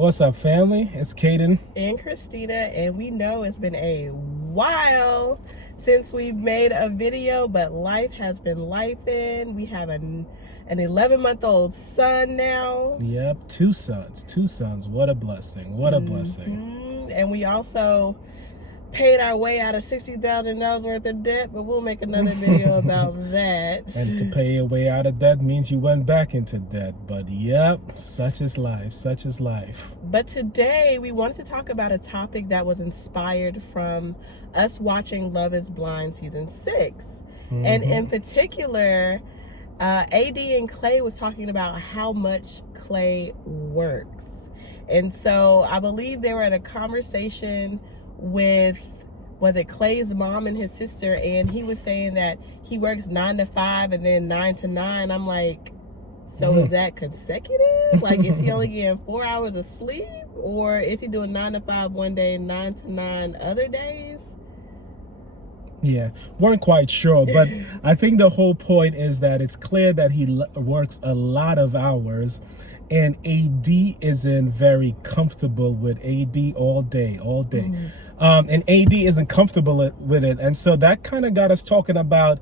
What's up, family? It's Caden and Christina, and we know it's been a while since we've made a video, but life has been lifing. We have an 11-month-old son now. Yep, two sons. What a blessing. What a blessing. And we also paid our way out of $60,000 worth of debt, but we'll make another video about that. And to pay your way out of debt means you went back into debt. But yep, such is life. Such is life. But today we wanted to talk about a topic that was inspired from us watching Love is Blind season 6. And in particular, AD and Clay was talking about how much Clay works. And so I believe they were in a conversation with, was it Clay's mom and his sister, and he was saying that he works 9 to 5 and then 9 to 9. I'm like, so is that consecutive? Like, is he only getting 4 hours of sleep, or is he doing 9 to 5 one day, 9 to 9 other days? Yeah, weren't quite sure, but I think the whole point is that it's clear that he works a lot of hours, and AD isn't very comfortable with AD all day. And AD isn't comfortable with it. And so that kind of got us talking about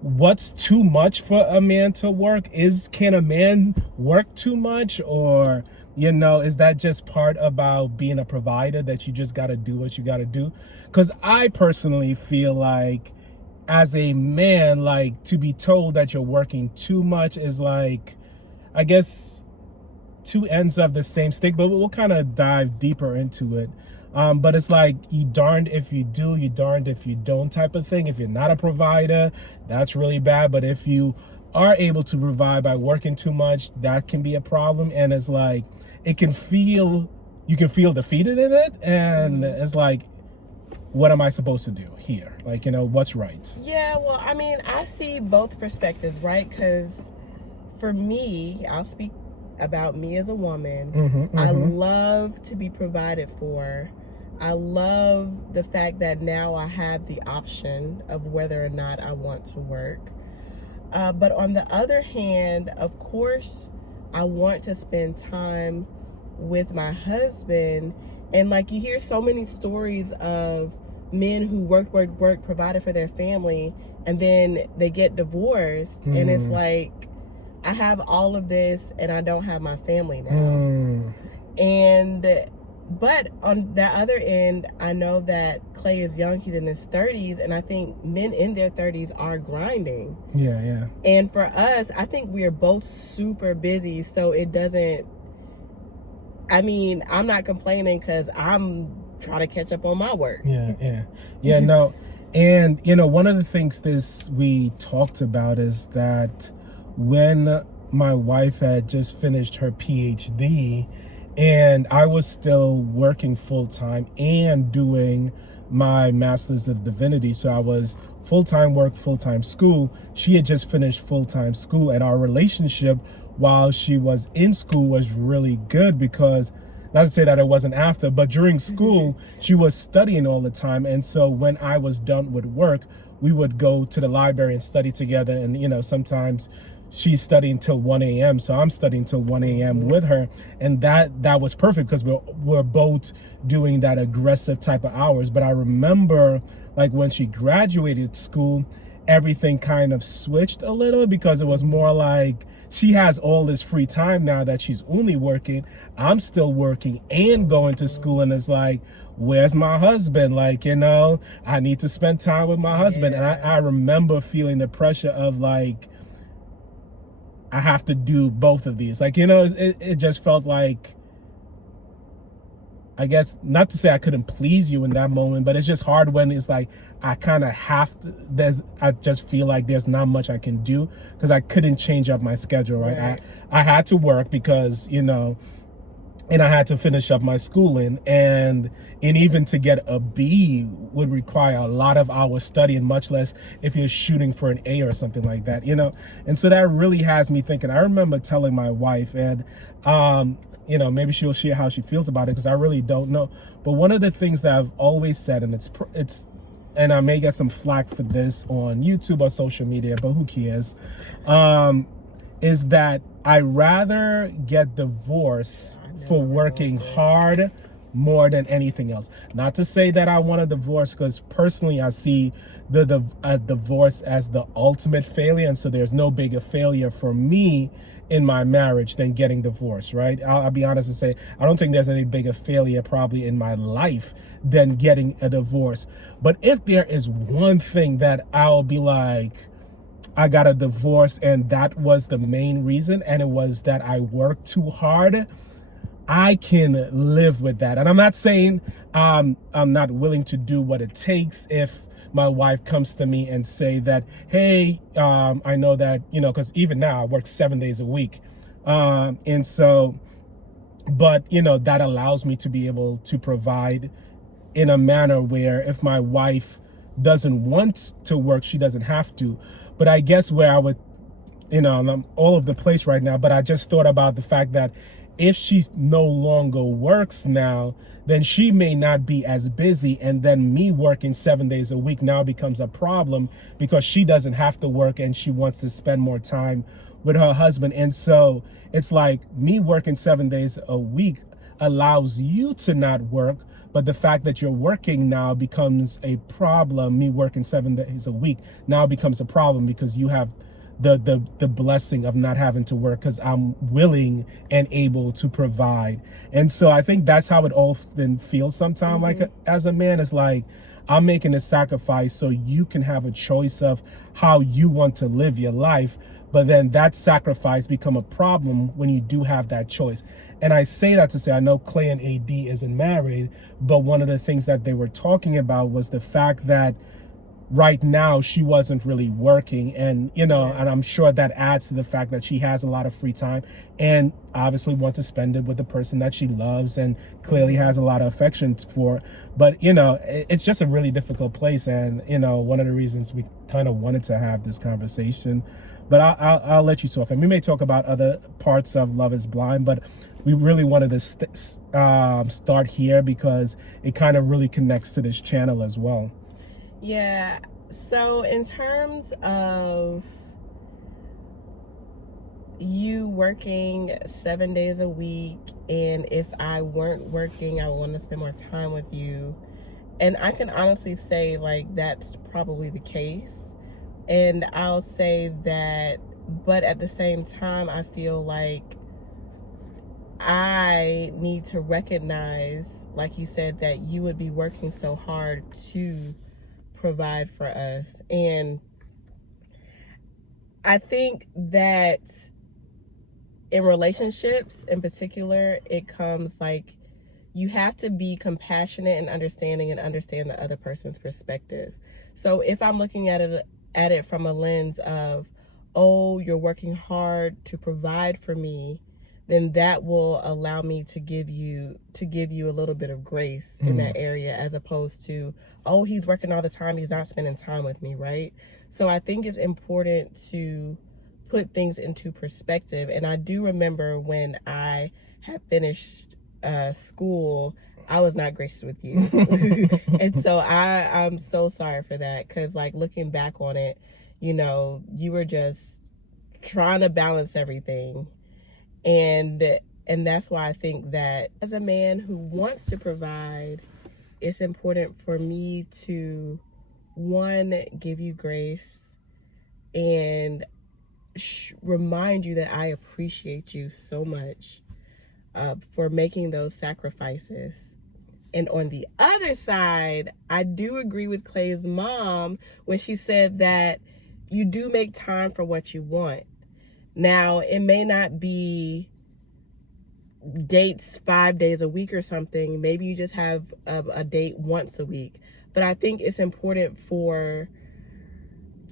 what's too much for a man to work. Can a man work too much? Or, is that just part about being a provider, that you just got to do what you got to do? Because I personally feel like as a man, like, to be told that you're working too much is like, I guess, two ends of the same stick, but we'll kind of dive deeper into it. But it's like, you darned if you do, you darned if you don't type of thing. If you're not a provider, that's really bad. But if you are able to provide by working too much, that can be a problem. And it's like, you can feel defeated in it. And it's like, what am I supposed to do here? Like, what's right? Yeah, well, I mean, I see both perspectives, right? Because for me, I'll speak about me as a woman. I love to be provided for. I love the fact that now I have the option of whether or not I want to work. But on the other hand, of course, I want to spend time with my husband. And like, you hear so many stories of men who work, provided for their family, and then they get divorced. And it's like, I have all of this and I don't have my family now. But on the other end, I know that Clay is young. He's in his 30s, and I think men in their 30s are grinding. Yeah. And for us, I think we are both super busy, so it doesn't, I mean, I'm not complaining because I'm trying to catch up on my work. Yeah, no. And, one of the things we talked about is that when my wife had just finished her PhD and I was still working full-time and doing my Master's of Divinity, so I was full-time work, full-time school. She had just finished full-time school, and our relationship while she was in school was really good, because, not to say that it wasn't after, but during school, she was studying all the time. And so when I was done with work, we would go to the library and study together. And, sometimes she's studying till 1 a.m. So I'm studying till 1 a.m. with her. And that was perfect, because we're both doing that aggressive type of hours. But I remember, like, when she graduated school, everything kind of switched a little, because it was more like, she has all this free time now that she's only working. I'm still working and going to school. And it's like, where's my husband? Like, I need to spend time with my husband. And I remember feeling the pressure of, like, I have to do both of these. Like, it just felt like, I guess, not to say I couldn't please you in that moment, but it's just hard when it's like, I kind of have to, I just feel like there's not much I can do, because I couldn't change up my schedule, right? I had to work because, and I had to finish up my schooling, and even to get a B would require a lot of hours studying, much less if you're shooting for an A or something like that, And so that really has me thinking. I remember telling my wife, and maybe she'll share how she feels about it, because I really don't know. But one of the things that I've always said, and it's and I may get some flack for this on YouTube or social media, but who cares, is that I rather get divorced for working hard more than anything else. Not to say that I want a divorce, because personally I see the divorce as the ultimate failure, and so there's no bigger failure for me in my marriage than getting divorced, right? I'll be honest and say I don't think there's any bigger failure probably in my life than getting a divorce. But if there is one thing that I'll be like, I got a divorce and that was the main reason, and it was that I worked too hard, I can live with that. And I'm not saying I'm not willing to do what it takes if my wife comes to me and say that, hey, I know that, because even now I work 7 days a week. And so, but, that allows me to be able to provide in a manner where if my wife doesn't want to work, she doesn't have to. But I guess where I would, I'm all over the place right now, but I just thought about the fact that if she no longer works now, then she may not be as busy, and then me working 7 days a week now becomes a problem because she doesn't have to work and she wants to spend more time with her husband. And so it's like me working 7 days a week allows you to not work, but the fact that you're working now becomes a problem. Me working 7 days a week now becomes a problem because you have the blessing of not having to work because I'm willing and able to provide. And so I think that's how it often feels sometimes. Like as a man, it's like I'm making a sacrifice so you can have a choice of how you want to live your life. But then that sacrifice become a problem when you do have that choice. And I say that to say, I know Clay and AD isn't married, but one of the things that they were talking about was the fact that right now she wasn't really working, and and I'm sure that adds to the fact that she has a lot of free time and obviously wants to spend it with the person that she loves and clearly has a lot of affection for. But it's just a really difficult place, and one of the reasons we kind of wanted to have this conversation. But I'll let you talk, and we may talk about other parts of Love is Blind, but we really wanted to start here because it kind of really connects to this channel as well. Yeah, so in terms of you working 7 days a week, and if I weren't working, I want to spend more time with you. And I can honestly say, like, that's probably the case. And I'll say that, but at the same time, I feel like I need to recognize, like you said, that you would be working so hard to provide for us. And I think that in relationships in particular, it comes like you have to be compassionate and understanding and understand the other person's perspective. So if I'm looking at it from a lens of, oh, you're working hard to provide for me, then that will allow me to give you a little bit of grace in that area, as opposed to, oh, he's working all the time, he's not spending time with me, right? So I think it's important to put things into perspective. And I do remember when I had finished school, I was not gracious with you. And so I'm so sorry for that, because like looking back on it, you were just trying to balance everything. And that's why I think that as a man who wants to provide, it's important for me to, one, give you grace and remind you that I appreciate you so much for making those sacrifices. And on the other side, I do agree with Clay's mom when she said that you do make time for what you want. Now, it may not be dates 5 days a week or something. Maybe you just have a date once a week. But I think it's important for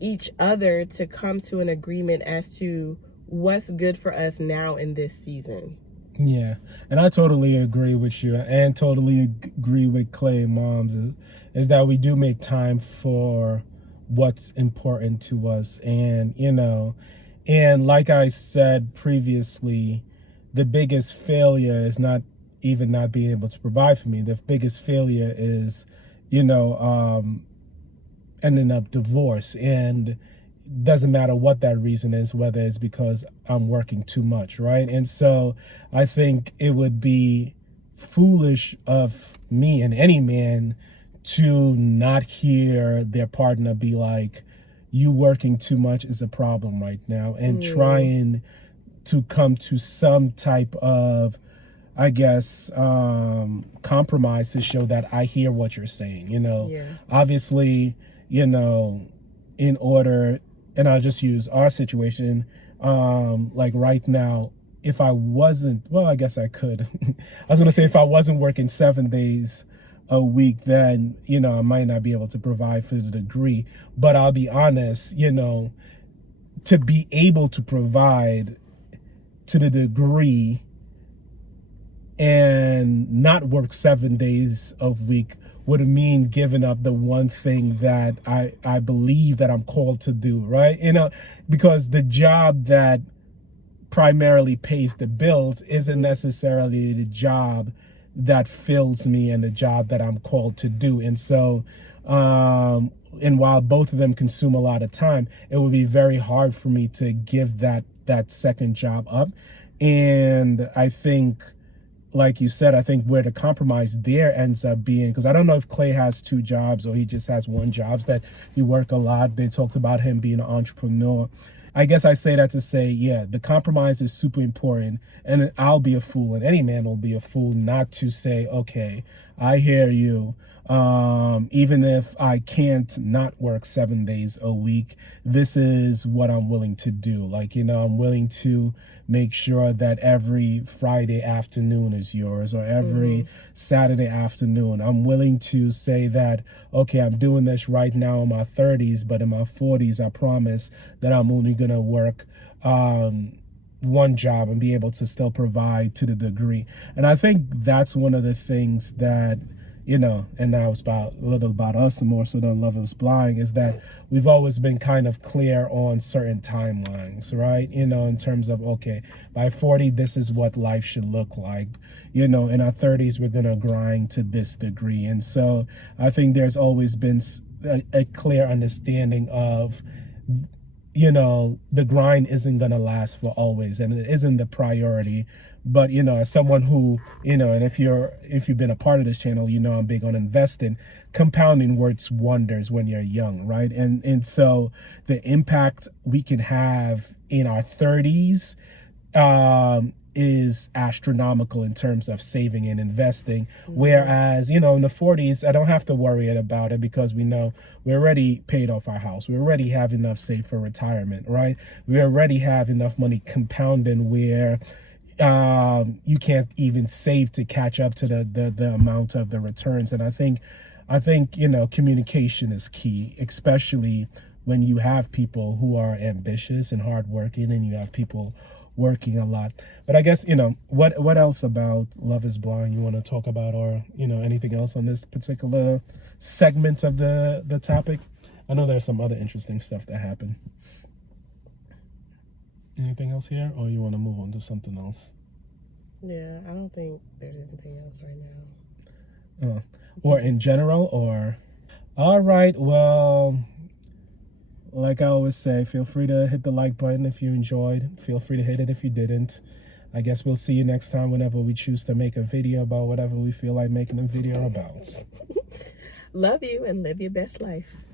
each other to come to an agreement as to what's good for us now in this season. Yeah, and I totally agree with you, and totally agree with Clay moms, is that we do make time for what's important to us. And and like I said previously, the biggest failure is not even not being able to provide for me. The biggest failure is ending up divorce. And doesn't matter what that reason is, whether it's because I'm working too much, right? And so I think it would be foolish of me and any man to not hear their partner be like, you working too much is a problem right now, and trying to come to some type of, I guess, compromise to show that I hear what you're saying. Obviously, in order, and I'll just use our situation, like right now, if I wasn't, well, I guess I could. I was going to say, if I wasn't working 7 days a week, then, I might not be able to provide for the degree. But I'll be honest, to be able to provide to the degree and not work 7 days a week would mean giving up the one thing that I believe that I'm called to do, right? Because the job that primarily pays the bills isn't necessarily the job that fills me and the job that I'm called to do. And so, and while both of them consume a lot of time, it would be very hard for me to give that second job up. And I think, like you said, I think where the compromise there ends up being, because I don't know if Clay has 2 jobs or he just has 1 job, that he work a lot. They talked about him being an entrepreneur. I guess I say that to say, yeah, the compromise is super important, and I'll be a fool, and any man will be a fool not to say, okay, I hear you. Even if I can't not work 7 days a week, this is what I'm willing to do. Like, I'm willing to make sure that every Friday afternoon is yours, or every Saturday afternoon. I'm willing to say that, okay, I'm doing this right now in my 30s, but in my 40s, I promise that I'm only going to work one job and be able to still provide to the degree. And I think that's one of the things that, and now it's a little about us and more so than Love Is Blind, is that we've always been kind of clear on certain timelines, right? In terms of, okay, by 40, this is what life should look like. In our 30s, we're going to grind to this degree. And so I think there's always been a clear understanding of, the grind isn't going to last for always, and it isn't the priority. But, as someone who, and if you've been a part of this channel, I'm big on investing. Compounding works wonders when you're young, right? And so the impact we can have in our 30s is astronomical in terms of saving and investing. Whereas, in the 40s, I don't have to worry about it, because we know we already paid off our house. We already have enough saved for retirement, right? We already have enough money compounding where you can't even save to catch up to the amount of the returns. And I think communication is key, especially when you have people who are ambitious and hardworking, and you have people working a lot. But I guess, what else about Love Is Blind you want to talk about, or anything else on this particular segment of the topic? I know there's some other interesting stuff that happened. Anything else here, or you want to move on to something else? Yeah, I don't think there's anything else right now. Or in general, or... All right, well, like I always say, feel free to hit the like button if you enjoyed. Feel free to hit it if you didn't. I guess we'll see you next time whenever we choose to make a video about whatever we feel like making a video about. Love you and live your best life.